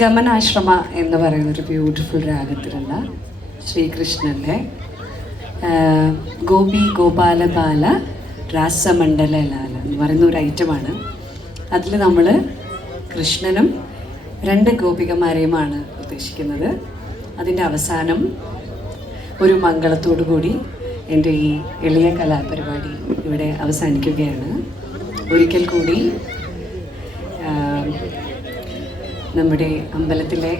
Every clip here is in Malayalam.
ഗമനാശ്രമ എന്ന് പറയുന്നൊരു ബ്യൂട്ടിഫുൾ രാഗത്തിലുള്ള ശ്രീകൃഷ്ണൻ്റെ ഗോപി ഗോപാല ബാല രാസമണ്ഡല ലാല എന്ന് പറയുന്ന ഒരു ഐറ്റമാണ്. അതിൽ നമ്മൾ കൃഷ്ണനും 2 ഗോപികമാരെയുമാണ് ഉദ്ദേശിക്കുന്നത്. അതിൻ്റെ അവസാനം ഒരു മംഗളത്തോടു കൂടി എൻ്റെ ഈ എളിയ കലാപരിപാടി ഇവിടെ അവസാനിക്കുകയാണ്. ഒരിക്കൽ കൂടി നമ്മുടെ അമ്പലത്തിലെ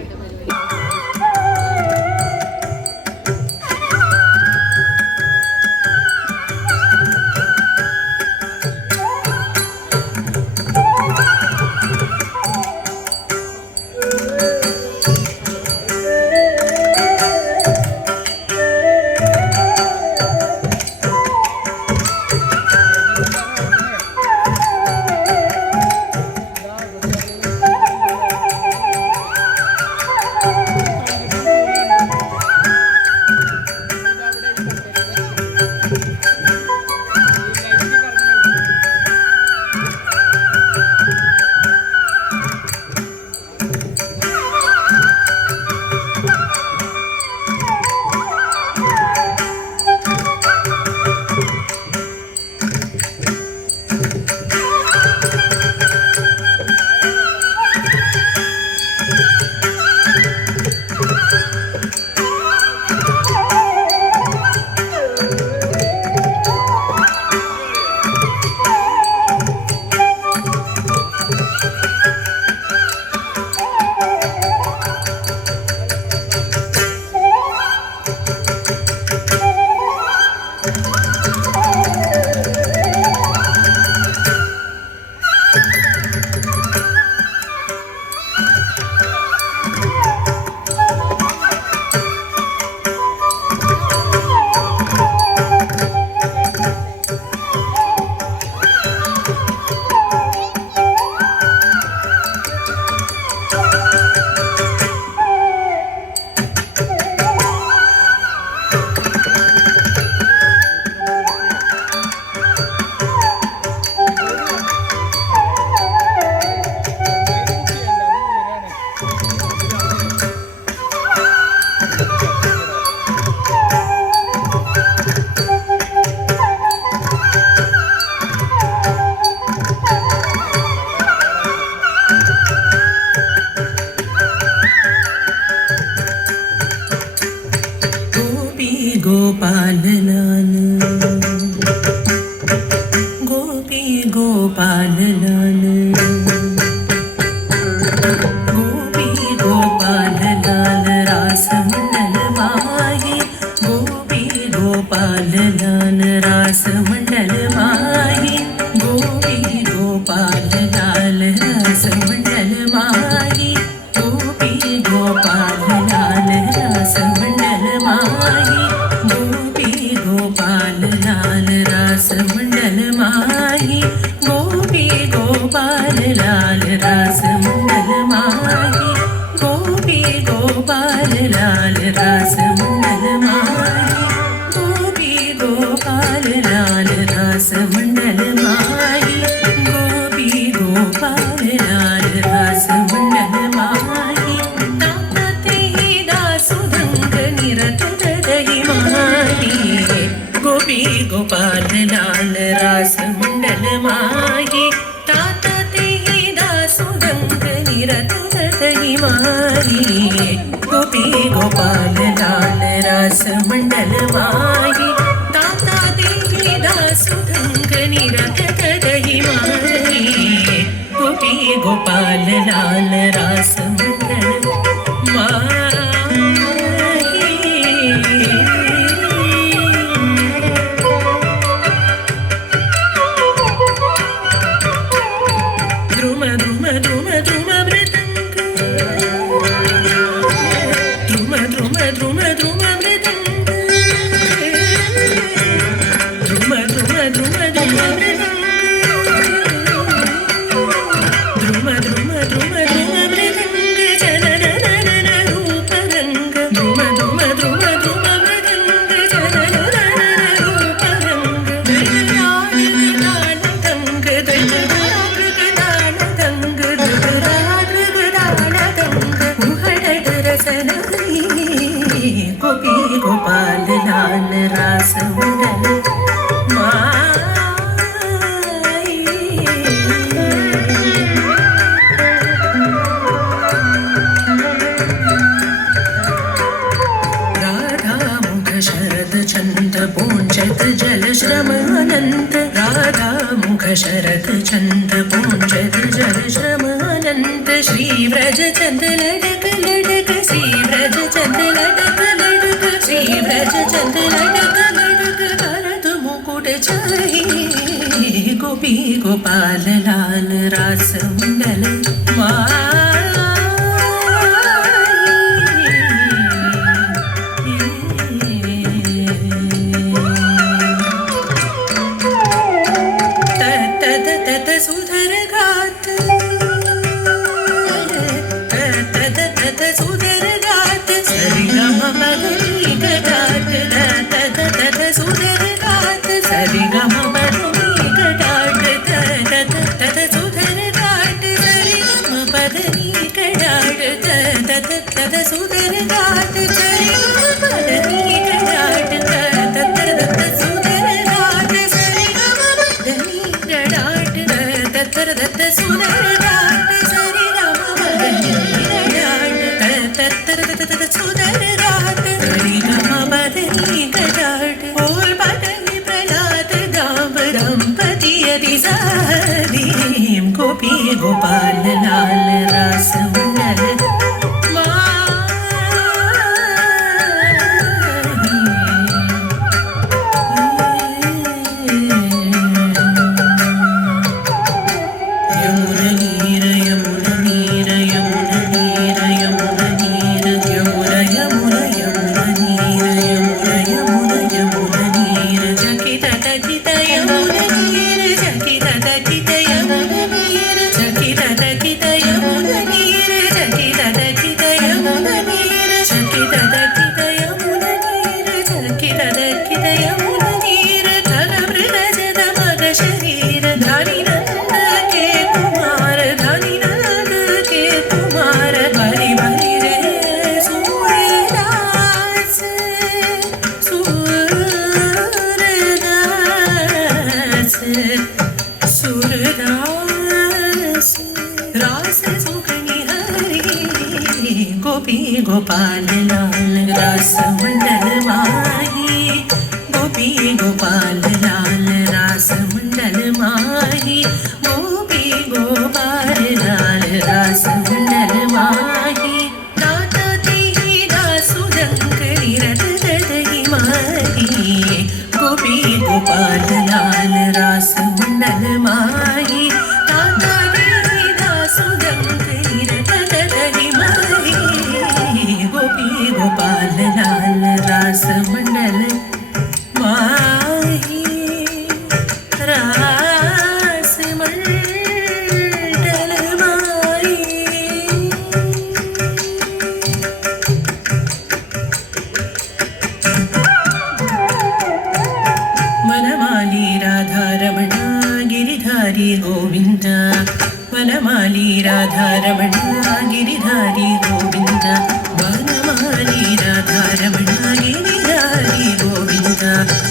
गोपाललाल गोपी गोपाललाल गोपी गोपाललाल रासमंडल माही गोपी गोपाललाल रासमंडल माही गोपी गोपाललाल रासमंडल माही गोपी गोपाललाल रासमंडल माही गोपी गोपाल लाल रासमंडल माही गोपी गोपाल लाल रासमंडल माही गोपी गोपाल लाल रासमंडल माही गोपी गोपाल लाल रासमंडल माही गोपी गोपाल लाल रासमंडल माही ताते ही दासुदंग निरत गोपी गोपाल लाल रासमंडल माही ताता तेही दासुदंग निरत दही माही गोपी गोपाल लाल रासमंडल माही ताता तेही दासुदंग निरत दही माही गोपी गोपाल लाल रासमंडल माही Druma चंद लडक लडक श्री ब्रज चंद लडक लडक श्री ब्रज चंद लडक लडक भरत मुकुट चाहिए गोपी गोपाल लाल रास मंडल सुधर गात सुधर गात सरि गम मधुरी गडाट सुधर गात सरि गम मधुरी गडाट सुधर गाट सरि गम पदनी गडाट सुधर गाट सरि गम पदनी गडाट सुधर गाट सरि गम पदनी गडाट दत्त सुधर गाट सरि गम पदनी गडाट सुधर गाट सरि गम पदनी गडाट बोल पदनी प्रहलाद दाम दंपति अति साधीम गोपी गोपाल लाल रास मंडल गोपी गोपाल लाल रास मंडल माही गोपी गोपाल लाल रास मंडल माही गोपी गोपाल लाल रास मंडल माही दाता तेहि दासु रंग निरत दही माही गोपी गोपाल लाल रास मंडल माही दाता तेहि दासु रंग निरत दही माही गोपी गोपाल लाल रास मंडल माही रास मंडल माही वनमाली राधा रमणा गिरिधारी गोविंद वनमाली राधा रमणा गिरिधारी गोविंद वनमाली राधा रमणा गिरिधारी गोविंद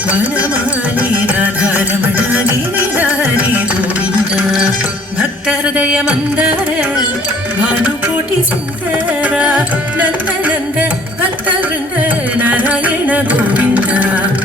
वनमाली राधा रमणा गिरिधारी गोविंद भक्त हृदय मंदार भानुकोटि सुंदर नंद नंद भक्त वृंद नारायण गोविंद